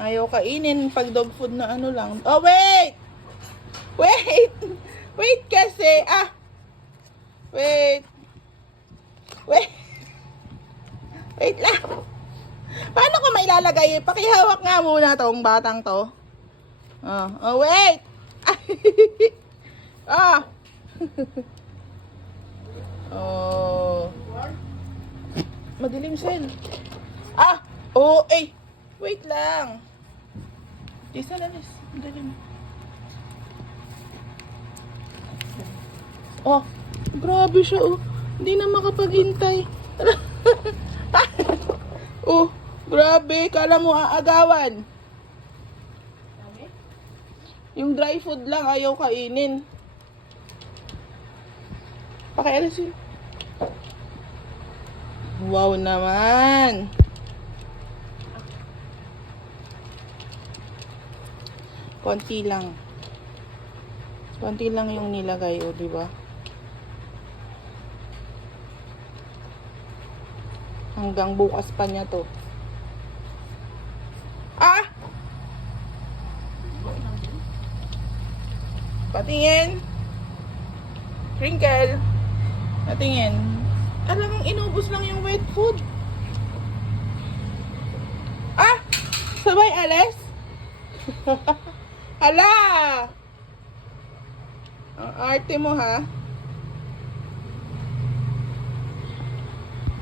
Ayaw kainin pag dog food na ano lang. Oh, wait! Wait! Wait kasi! Ah! Wait! Wait! Wait lang! Paano ko mailalagay? Pakihawak nga muna tong batang to. Oh, wait! Ah! Oh. Madilim sen. Ah! Oh, eh! Wait lang. Isa na lis. Madilim. Oh, grabe siya oh. Hindi na makapaghintay. Oh, grabe. Kala mo aagawan. Yung dry food lang ayaw kainin. Pakialis yun. Wow naman. Konti lang. Konti lang yung nilagay, oh, di ba? Hanggang bukas pa niya to. Ah! Patingin. Crinkle. Patingin. Alam mong inubos lang yung wet food. Ah! Sabay alis? Hala! Ang arte mo ha.